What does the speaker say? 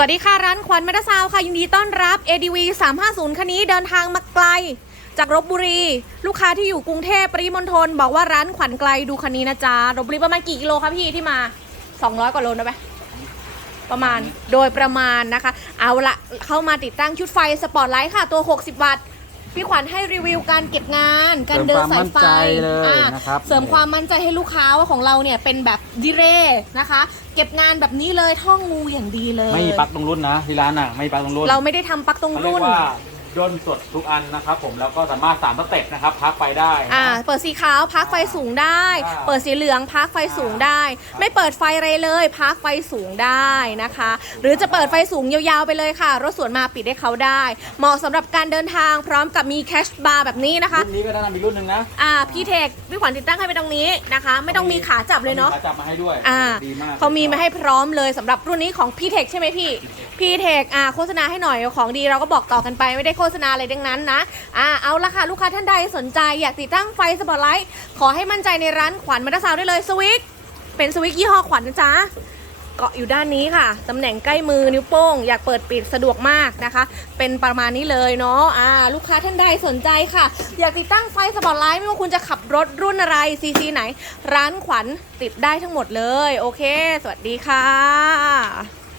วัสดีค่ะ ร้านขวัญมัตซาวค่ะ ยินดีต้อนรับ ADV 350 คันนี้เดินทางมาไกล จากรบบุรี ลูกค้าที่อยู่กรุงเทพปริมณฑลบอกว่าร้านขวัญไกลดูคันนี้นะจ๊ะรบบุรีประมาณกี่กิโลคะพี่ที่มา 200 กว่าโลนะไหมประมาณโดยประมาณนะคะ เอาละเข้ามาติดตั้งชุดไฟสปอตไลท์ค่ะ ตัว 60 วัตต์ พี่ขวัญให้รีวิวการเก็บงาน การเดินสายไฟเสริมความมั่นใจเลยอ่านะครับเสริมความมั่นใจให้ลูกค้าว่าของเราเนี่ยเป็นแบบดิเรนะคะ เก็บงานแบบนี้เลยท่องงูอย่างดีเลย ไม่มีปลั๊กตรงรุ่นนะที่ร้านอะไม่มีปลั๊กตรงรุ่น เราไม่ได้ทำปลั๊กตรงเขาเรียรุ่นกว่า ย่นสดทุกอันนะครับผมแล้วก็สามารถสามสเต็ปนะครับพักไปได้นะ อ่าเปิดสีขาวพักไฟสูงได้ อ่าเปิดสีเหลืองพักไฟสูงได้ ไม่เปิดไฟอะไรเลยพักไฟสูงได้นะคะ หรือจะเปิดไฟสูงยาวๆไปเลยค่ะ รถสวนมาปิดให้เขาได้ เหมาะสำหรับการเดินทางพร้อมกับมีแคชบาร์แบบนี้นะคะรุ่นนี้ก็ได้นะมีรุ่นหนึ่งนะอ่าพี่เทคพี่ขวัญติดตั้งให้ไปตรงนี้นะคะ ไม่ต้องมีขาจับเลยเนาะมีขจับมาให้ด้วยอ่าดีมากเขามีมาให้พร้อมเลยสำหรับรุ่นนี้ของพี่เทคใช่ไหมพี่พี่เทคอ่าโฆษณาให้หน่อยของดีเราก็บอกต่อกันไปไม่ได้โฆษณาอะไรดังนั้นนะอ่าเอาละค่ะลูกค้าท่านใดสนใจอยากติดตั้งไฟสปอตไลท์ขอให้มั่นใจในร้านขวัญมัตซาวได้เลยสวิกเป็นสวิกยี่ห้อขวัญนะจ๊ะเกาะอยู่ด้านนี้ค่ะ ตำแหน่งใกล้มือนิ้วโป้ง อยากเปิดปิดสะดวกมากนะคะ เป็นประมาณนี้เลยเนาะอ่าลูกค้าท่านใดสนใจค่ะ อยากติดตั้งไฟสปอตไลท์ไม่ว่าคุณจะขับรถรุ่นอะไรซีซีไหน ร้านขวัญติดได้ทั้งหมดเลย โอเค สวัสดีค่ะ